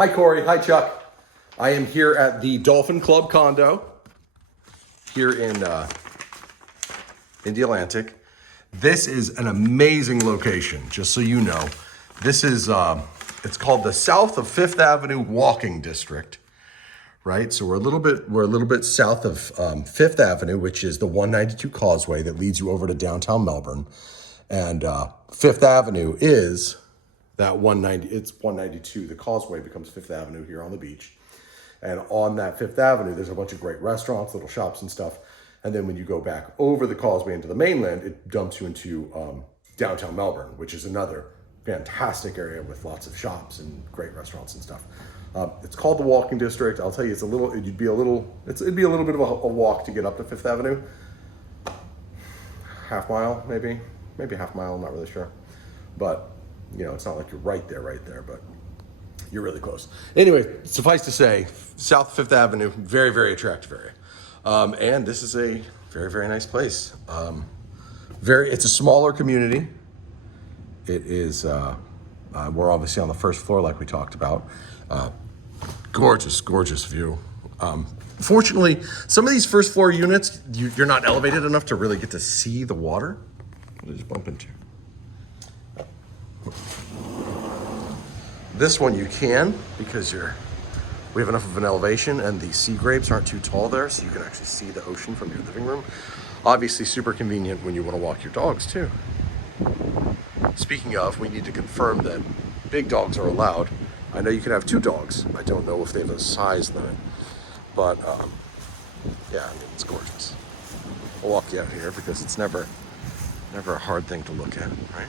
Hi, Cori. Hi, Chuck. I am here at the Dolphin Club condo here in the Atlantic. This is an amazing location, just so you know. This is, it's called the South of Fifth Avenue Walking District, right? So we're a little bit south of Fifth Avenue, which is the 192 causeway that leads you over to downtown Melbourne. And Fifth Avenue is that 190, it's 192. The causeway becomes Fifth Avenue here on the beach. And on that Fifth Avenue, there's a bunch of great restaurants, little shops and stuff. And then when you go back over the causeway into the mainland, it dumps you into downtown Melbourne, which is another fantastic area with lots of shops and great restaurants and stuff. It's called the Walking District. I'll tell you, it'd be a little bit of a walk to get up to Fifth Avenue. Half mile, maybe half mile, I'm not really sure. But, you know, it's not like you're right there, but you're really close. Anyway, suffice to say, South Fifth Avenue, very, very attractive area. And this is a very, very nice place. It's a smaller community. It is, we're obviously on the first floor like we talked about. Gorgeous, gorgeous view. Fortunately, some of these first floor units, you're not elevated enough to really get to see the water. What did I just bump into? This one you can, because we have enough of an elevation and the sea grapes aren't too tall there, so you can actually see the ocean from your living room. Obviously super convenient when you want to walk your dogs too. Speaking of, we need to confirm that big dogs are allowed. I know you can have 2 dogs. I don't know if they have a size limit, but yeah, I mean, it's gorgeous. I'll walk you out here because it's never a hard thing to look at, right?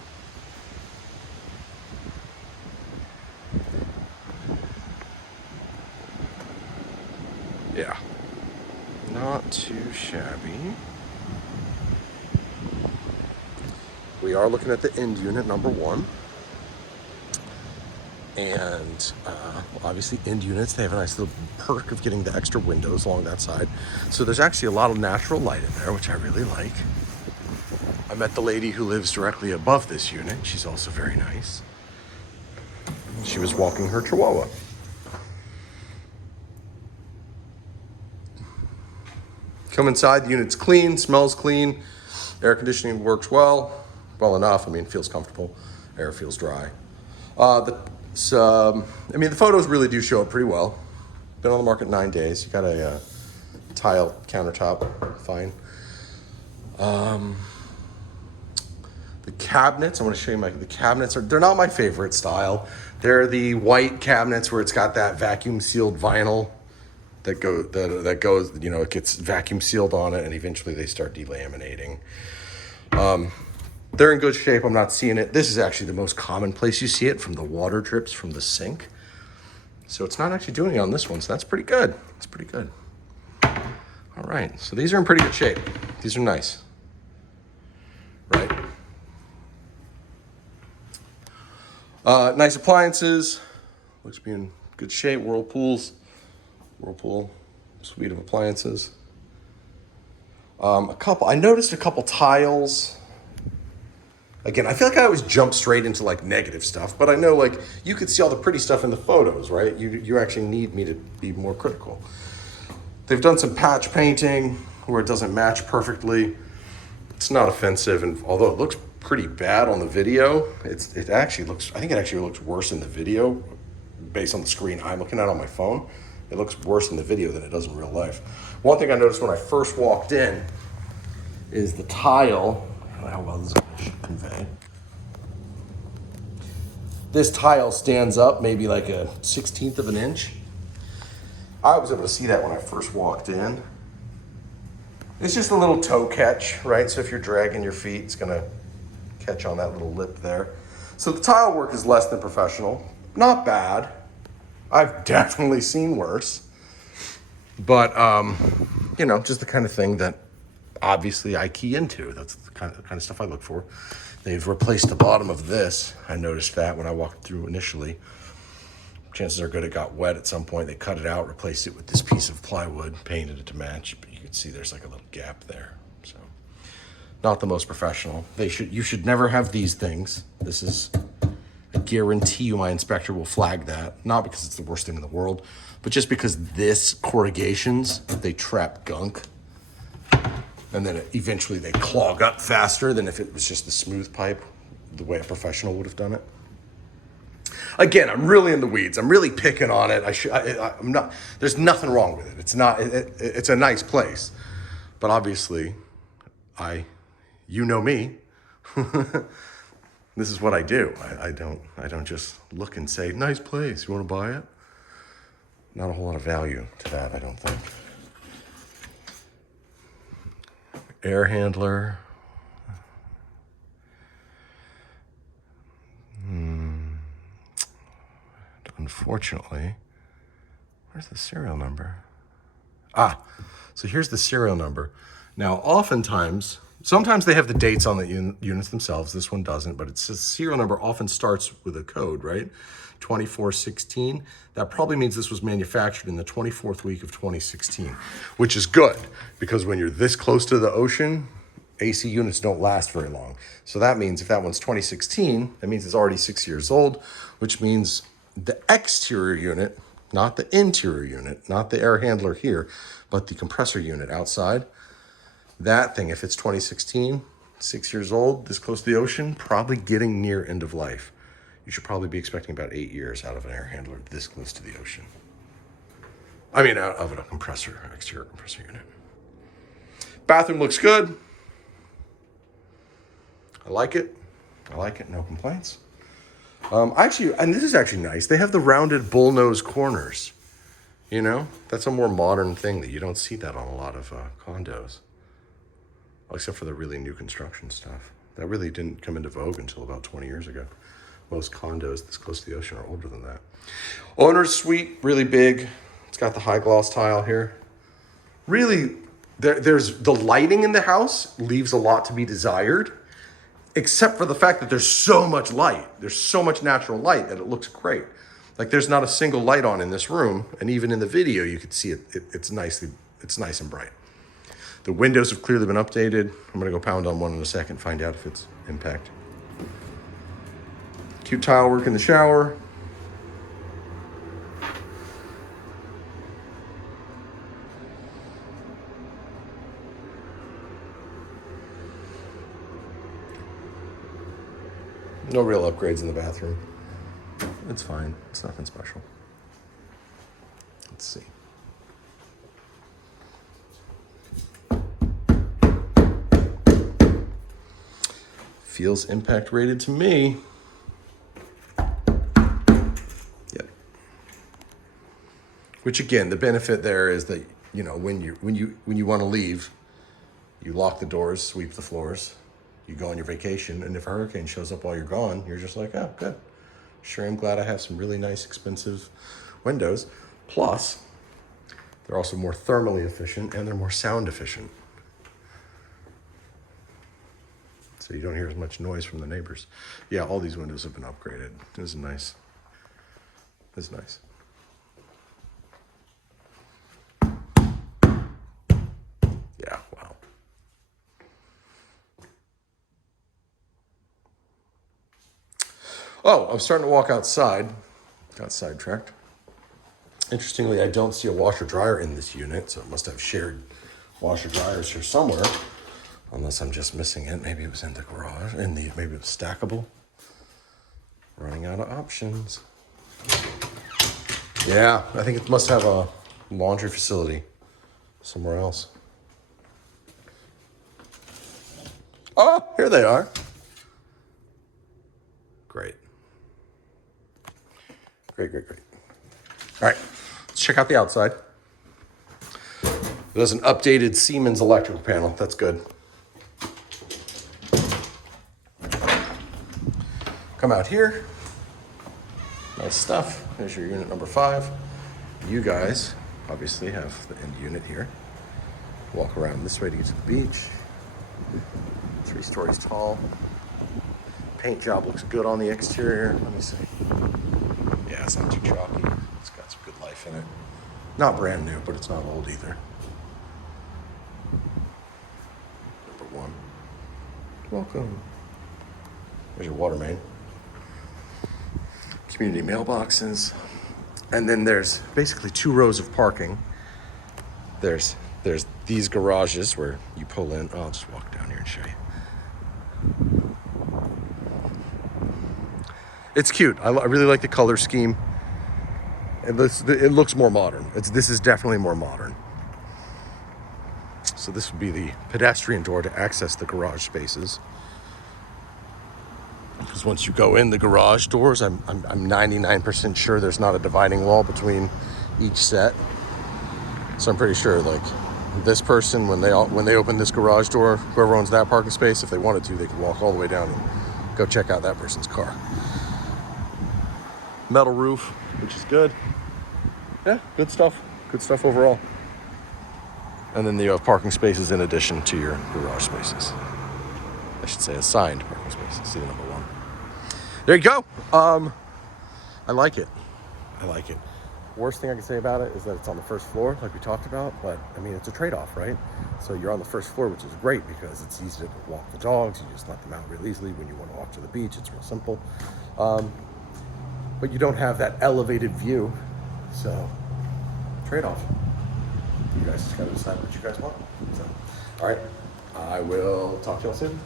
Yeah, not too shabby. We are looking at the end unit, number 1. And obviously end units, they have a nice little perk of getting the extra windows along that side. So there's actually a lot of natural light in there, which I really like. I met the lady who lives directly above this unit. She's also very nice. She was walking her Chihuahua. Come inside, the unit's clean, smells clean. Air conditioning works well enough. I mean, it feels comfortable. Air feels dry. The photos really do show it pretty well. Been on the market 9 days. You got a tile countertop, fine. The cabinets, I want to show you the cabinets they're not my favorite style. They're the white cabinets where it's got that vacuum sealed vinyl that goes, you know, it gets vacuum sealed on it and eventually they start delaminating. They're in good shape. I'm not seeing it. This is actually the most common place you see it, from the water drips from the sink. So it's not actually doing it on this one. So that's pretty good. It's pretty good. All right. So these are in pretty good shape. These are nice. Right. Nice appliances. Looks to be in good shape. Whirlpool suite of appliances. I noticed a couple tiles. Again, I feel like I always jump straight into like negative stuff, but I know like you could see all the pretty stuff in the photos, right? You actually need me to be more critical. They've done some patch painting where it doesn't match perfectly. It's not offensive, and although it looks pretty bad on the video, I think it actually looks worse in the video based on the screen I'm looking at on my phone. It looks worse in the video than it does in real life. One thing I noticed when I first walked in is the tile. I don't know how well this is going to convey. This tile stands up maybe like a 1/16 of an inch. I was able to see that when I first walked in. It's just a little toe catch, right? So if you're dragging your feet, it's going to catch on that little lip there. So the tile work is less than professional. Not bad. I've definitely seen worse. But, you know, just the kind of thing that obviously I key into. That's the kind of stuff I look for. They've replaced the bottom of this. I noticed that when I walked through initially. Chances are good it got wet at some point. They cut it out, replaced it with this piece of plywood, painted it to match. But you can see there's like a little gap there. So, not the most professional. You should never have these things. This is I guarantee you my inspector will flag that. Not because it's the worst thing in the world, but just because this corrugations, they trap gunk. And then eventually they clog up faster than if it was just the smooth pipe, the way a professional would have done it. Again, I'm really in the weeds. I'm really picking on it. I'm not. There's nothing wrong with it. It's not. It's a nice place, but obviously, you know me. This is what I do. I don't just look and say, nice place. You want to buy it? Not a whole lot of value to that, I don't think. Air handler. Unfortunately, where's the serial number? So here's the serial number. Now, sometimes they have the dates on the units themselves. This one doesn't, but it's the serial number often starts with a code, right? 2416. That probably means this was manufactured in the 24th week of 2016, which is good because when you're this close to the ocean, AC units don't last very long. So that means if that one's 2016, that means it's already 6 years old, which means the exterior unit, not the interior unit, not the air handler here, but the compressor unit outside, that thing, if it's 2016, 6 years old, this close to the ocean, probably getting near end of life. You should probably be expecting about 8 years out of an air handler this close to the ocean. I mean, out of a exterior compressor unit. Bathroom looks good. I like it, no complaints. And this is actually nice. They have the rounded bullnose corners. You know, that's a more modern thing that you don't see that on a lot of condos. Well, except for the really new construction stuff. That really didn't come into vogue until about 20 years ago. Most condos this close to the ocean are older than that. Owner's suite, really big. It's got the high gloss tile here. Really, there's the lighting in the house leaves a lot to be desired, except for the fact that there's so much light. There's so much natural light that it looks great. Like there's not a single light on in this room, and even in the video you could see it's nice and bright. The windows have clearly been updated. I'm gonna go pound on one in a second, find out if it's impact. Cute tile work in the shower. No real upgrades in the bathroom. It's fine. It's nothing special. Let's see. Feels impact rated to me. Yep. Which again, the benefit there is that, you know, when you want to leave, you lock the doors, sweep the floors. You go on your vacation, and if a hurricane shows up while you're gone, you're just like, oh, good. Sure, I'm glad I have some really nice, expensive windows. Plus, they're also more thermally efficient, and they're more sound efficient. So you don't hear as much noise from the neighbors. Yeah, all these windows have been upgraded. This is nice. This is nice. Yeah, wow. Oh, I'm starting to walk outside. Got sidetracked. Interestingly, I don't see a washer dryer in this unit, so it must have shared washer dryers here somewhere. Unless I'm just missing it. Maybe it was in the garage. Maybe it was stackable. Running out of options. Yeah, I think it must have a laundry facility somewhere else. Oh, here they are. Great. Great. All right, let's check out the outside. There's an updated Siemens electrical panel. That's good. Come out here. Nice stuff. There's your unit number 5. You guys obviously have the end unit here. Walk around this way to get to the beach. 3 stories tall. Paint job looks good on the exterior. Let me see. Yeah, it's not too chalky. It's got some good life in it. Not brand new, but it's not old either. Number 1. Welcome. There's your water main. community mailboxes. And then there's basically 2 rows of parking. There's these garages where you pull in. Oh, I'll just walk down here and show you. It's cute. I really like the color scheme. And it looks more modern. This is definitely more modern. So this would be the pedestrian door to access the garage spaces. Because once you go in the garage doors, I'm 99% sure there's not a dividing wall between each set. So I'm pretty sure, like, this person, when they open this garage door, whoever owns that parking space, if they wanted to, they could walk all the way down and go check out that person's car. Metal roof, which is good. Yeah, good stuff. Good stuff overall. And then you have parking spaces in addition to your garage spaces. I should say assigned parking spaces. See the number 1. There you go. I like it. I like it. Worst thing I can say about it is that it's on the first floor, like we talked about. But I mean, it's a trade-off, right? So you're on the first floor, which is great because it's easy to walk the dogs. You just let them out real easily when you want to walk to the beach. It's real simple. But you don't have that elevated view. So trade-off. You guys just got to decide what you guys want. So, all right. I will talk to y'all soon.